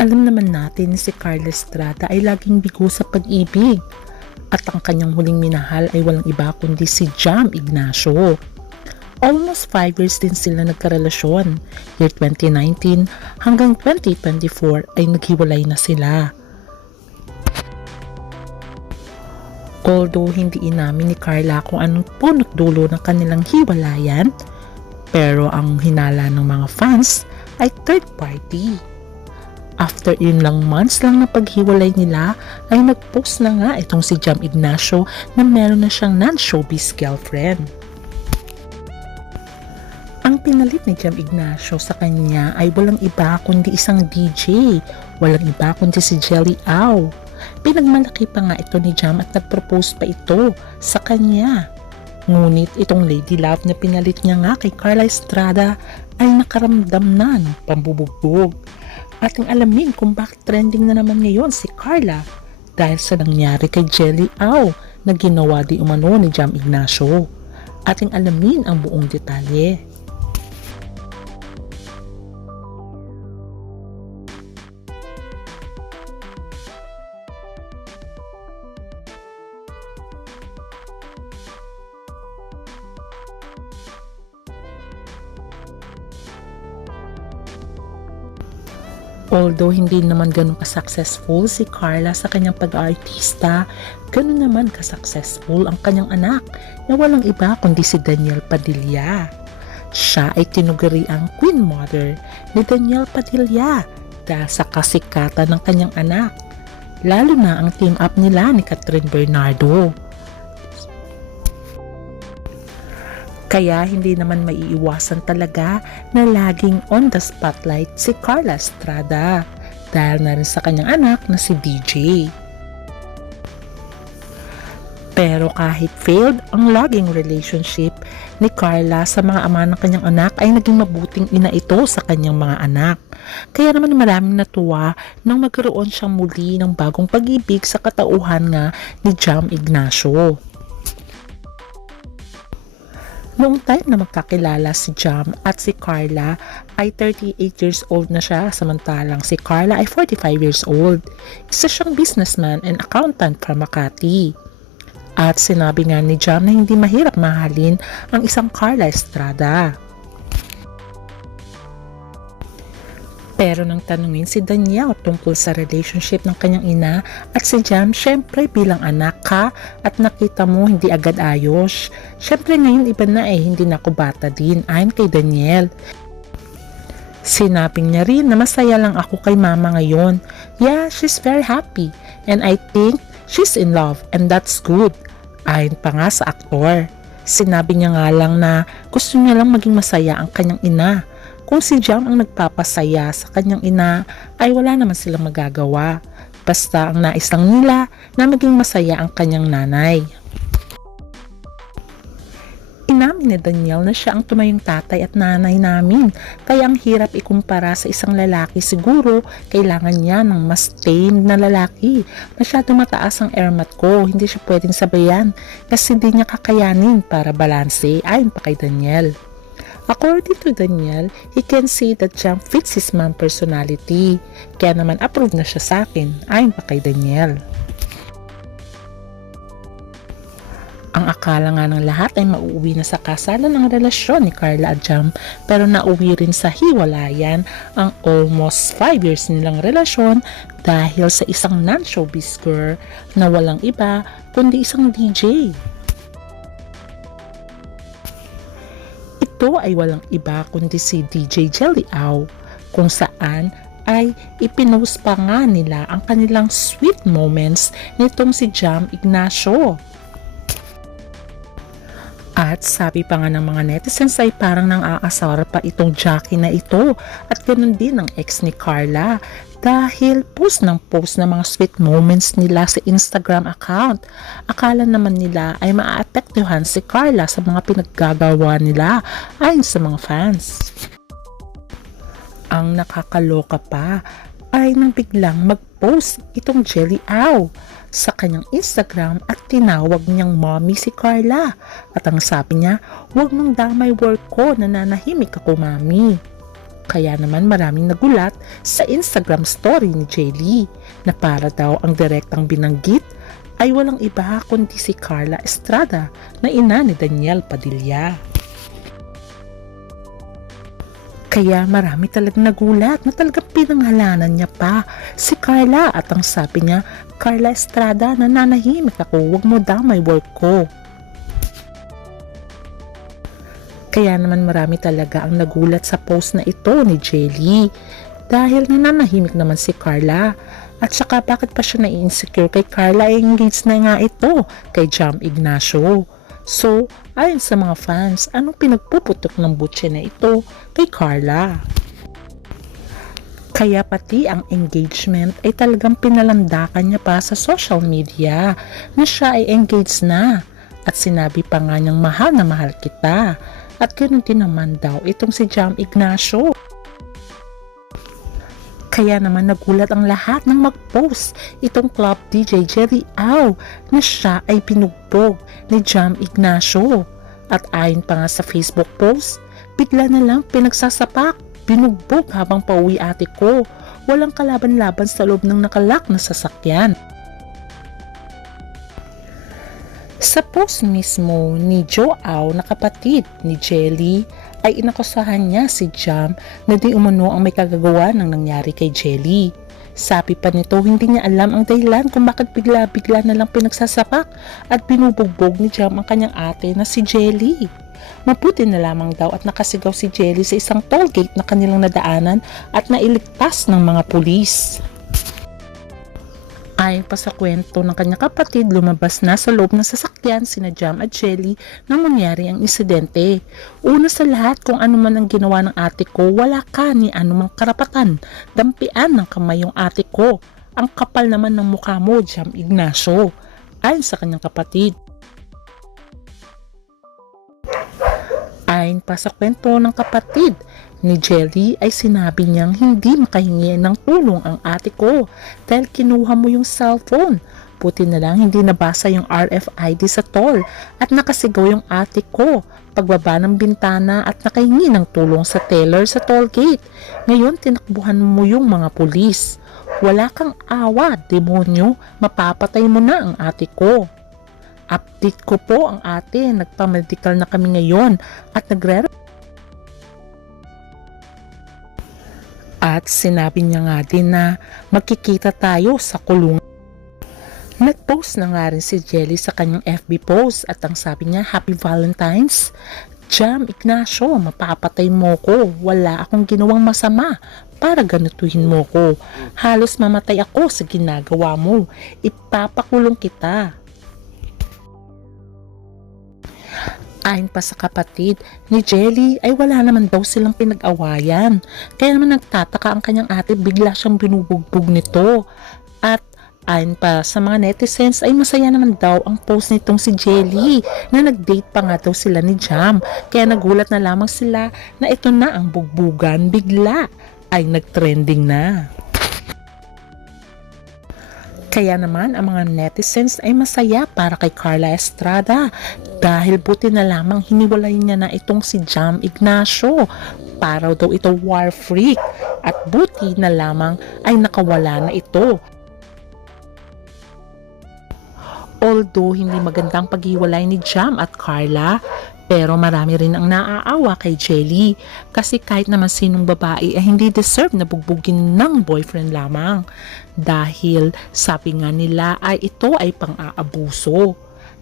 Alam naman natin si Carla Estrada ay laging bigo sa pag-ibig at ang kanyang huling minahal ay walang iba kundi si Jam Ignacio. Almost 5 years din sila nagkarelasyon. Year 2019 hanggang 2024 ay naghiwalay na sila. Although hindi inamin ni Carla kung anong punot dulo ng kanilang hiwalayan, pero ang hinala ng mga fans ay third party. After ilang months lang na paghiwalay nila ay nagpost na nga itong si Jam Ignacio na meron na siyang non-showbiz girlfriend. Ang pinalit ni Jam Ignacio sa kanya ay walang iba kundi isang DJ, walang iba kundi si Jelly Au. Pinagmalaki pa nga ito ni Jam at nagpropose pa ito sa kanya. Ngunit itong lady love na pinalit niya nga kay Carla Estrada ay nakaramdam na ng pambubugbog. Ating alamin kung bakit trending na naman ngayon si Carla dahil sa nangyari kay Jelly Au na ginawa di umano ni Jam Ignacio. Ating alamin ang buong detalye. Although hindi naman ganun ka-successful si Carla sa kanyang pag-aartista, ganun naman ka-successful ang kanyang anak na walang iba kundi si Daniel Padilla. Siya ay tinuguri ang Queen Mother ni Daniel Padilla dahil sa kasikatan ng kanyang anak, lalo na ang team up nila ni Catherine Bernardo. Kaya hindi naman maiiwasan talaga na laging on the spotlight si Carla Estrada dahil na rin sa kanyang anak na si DJ. Pero kahit failed ang laging relationship ni Carla sa mga ama ng kanyang anak ay naging mabuting ina ito sa kanyang mga anak. Kaya naman maraming natuwa nang magkaroon siyang muli ng bagong pag-ibig sa katauhan nga ni Jam Ignacio. Noong time na magkakilala si Jam at si Carla ay 38 years old na siya samantalang si Carla ay 45 years old. Isa siyang businessman and accountant from Makati. At sinabi nga ni Jam na hindi mahirap mahalin ang isang Carla Estrada. Pero nang tanungin si Daniel tungkol sa relationship ng kanyang ina at si Jam, syempre bilang anak ka at nakita mo hindi agad ayos. Syempre ngayon iba na hindi na ako bata din ayon kay Daniel. Sinabing niya rin na masaya lang ako kay mama ngayon. Yeah, she's very happy and I think she's in love and that's good. Ayon pa nga sa aktor. Sinabi niya nga lang na gusto niya lang maging masaya ang kanyang ina. Kung si Jam ang nagpapasaya sa kanyang ina ay wala naman silang magagawa. Basta ang nais lang nila na maging masaya ang kanyang nanay. Inamin ni Daniel na siya ang tumayong tatay at nanay namin. Kaya ang hirap ikumpara sa isang lalaki, siguro kailangan niya ng mas tamed na lalaki. Masyado mataas ang airmat ko, hindi siya pwedeng sabayan kasi hindi niya kakayanin para balanse ayon pa kay Daniel. According to Daniel, he can see that Jam fits his mom personality. Kaya naman approve na siya sa akin, ayon pa kay Daniel. Ang akala nga ng lahat ay mauuwi na sa kasalan ng relasyon ni Carla at Jam, pero nauwi rin sa hiwalayan ang almost 5 years nilang relasyon dahil sa isang non-showbiz girl na walang iba kundi isang DJ. Ito ay walang iba kundi si DJ Jelly Au, kung saan ay ipinost pa nga nila ang kanilang sweet moments nitong si Jam Ignacio. At sabi pa nga ng mga netizens ay parang nang-aasar pa itong Jackie na ito at ganoon din ang ex ni Carla dahil post ng mga sweet moments nila sa Instagram account. Akala naman nila ay maaapektuhan si Carla sa mga pinaggagawa nila ayon sa mga fans. Ang nakakaloka pa ay nang biglang mag-post itong Jelly Au sa kanyang Instagram at tinawag niyang mommy si Carla. At ang sabi niya, huwag mong damay work ko, nananahimik ako mami. Kaya naman maraming nagulat sa Instagram story ni Jelly na para daw ang direktang binanggit ay walang iba kundi si Carla Estrada na ina ni Daniel Padilla. Kaya marami talagang nagulat na talagang pinanghalanan niya pa si Carla at ang sabi niya, Carla Estrada, nananahimik ako, wag mo damay work ko. Kaya naman marami talaga ang nagulat sa post na ito ni Jelly dahil nananahimik naman si Carla. At saka bakit pa siya nai-insecure kay Carla, engaged na nga ito kay Jam Ignacio. So, ayon sa mga fans, anong pinagpuputok ng butche na ito kay Carla? Kaya pati ang engagement ay talagang pinalandakan niya pa sa social media na siya ay engaged na. At sinabi pa nga niyang mahal na mahal kita. At ganoon din naman daw itong si Jam Ignacio. Kaya naman nagulat ang lahat nang mag-post itong club DJ Jerry Au na siya ay pinugbog ni Jam Ignacio. At ayon pa nga sa Facebook post, bigla na lang pinagsasapak, binugbog habang pauwi ate ko. Walang kalaban-laban sa loob ng nakalak na sasakyan. Sa post mismo ni Joao na kapatid ni Jelly ay inakusahan niya si Jam na di umano ang may kagagawa ng nangyari kay Jelly. Sabi pa nito hindi niya alam ang dahilan kung bakit bigla-bigla na lang pinagsasapak at binubugbog ni Jam ang kanyang ate na si Jelly. Mabuti na lamang daw at nakasigaw si Jelly sa isang toll gate na kanilang nadaanan at nailigtas ng mga pulis. Ayon pa sa kwento ng kanyang kapatid, lumabas na sa loob ng sasakyan sina Jam at Jelly nang mangyari ang insidente. Una sa lahat, kung ano man ang ginawa ng ate ko, wala ka ni anumang karapatan. Dampian ng kamay yung ate ko. Ang kapal naman ng mukha mo, Jam Ignacio. Ayon sa kanyang kapatid. Ayon pa sa kwento ng kapatid ni Jelly ay sinabi niyang hindi makahingi ng tulong ang ate ko dahil kinuha mo yung cellphone. Buti na lang hindi nabasa yung RFID sa toll at nakasigaw yung ate ko pagbaba ng bintana at nakahingi ng tulong sa teller sa toll gate. Ngayon tinakbuhan mo yung mga pulis. Wala kang awa, demonyo, mapapatay mo na ang ate ko. Update ko po ang ate, nagpamedical na kami ngayon at At sinabi niya nga din na magkikita tayo sa kulungan. Nag-post na nga rin si Jelly sa kanyang FB post at ang sabi niya, Happy Valentine's. Jam Ignacio, mapapatay mo ko. Wala akong ginawang masama para ganituhin mo ko. Halos mamatay ako sa ginagawa mo. Ipapakulong kita. Ayon pa sa kapatid ni Jelly ay wala naman daw silang pinag-awayan. Kaya naman nagtataka ang kanyang ate, bigla siyang binubugbog nito. At ayon pa sa mga netizens ay masaya naman daw ang post nitong si Jelly na nag-date pa nga daw sila ni Jam. Kaya nagulat na lamang sila na ito na ang bugbugan, bigla ay nag-trending na. Kaya naman ang mga netizens ay masaya para kay Carla Estrada dahil buti na lamang hiniwalay niya na itong si Jam Ignacio. Para daw ito war freak at buti na lamang ay nakawala na ito. Although hindi magandang paghiwalay ni Jam at Carla, pero marami rin ang naaawa kay Jelly kasi kahit naman sinong babae ay hindi deserve na bugbugin ng boyfriend lamang dahil sabi nga nila ay ito ay pang-aabuso.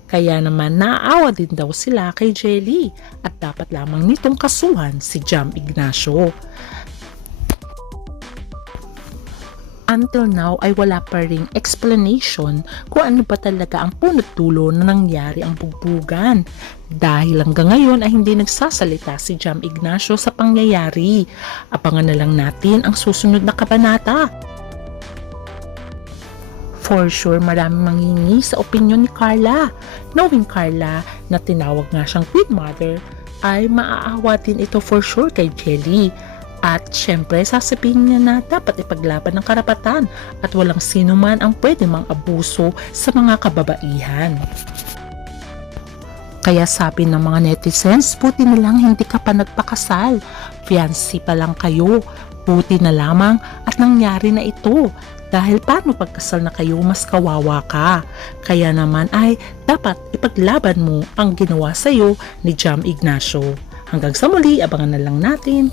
Kaya naman naaawa din daw sila kay Jelly at dapat lamang nitong kasuhan si Jam Ignacio. Until now ay wala pa ring explanation kung ano ba talaga ang punot dulo na nangyari ang bugbugan. Dahil hanggang ngayon ay hindi nagsasalita si Jam Ignacio sa pangyayari. Abangan na lang natin ang susunod na kabanata. For sure maraming manghingi sa opinion ni Carla. Knowing Carla na tinawag nga siyang Queen Mother ay maaawa din ito for sure kay Jelly. At syempre sasabihin niya na dapat ipaglaban ng karapatan at walang sino man ang pwede mang abuso sa mga kababaihan. Kaya sabi ng mga netizens, buti na lang hindi ka pa nagpakasal. fiancé pa lang kayo. Buti na lamang at nangyari na ito. Dahil paano pagkasal na kayo, mas kawawa ka. Kaya naman ay dapat ipaglaban mo ang ginawa sa'yo ni Jam Ignacio. Hanggang sa muli, abangan na lang natin.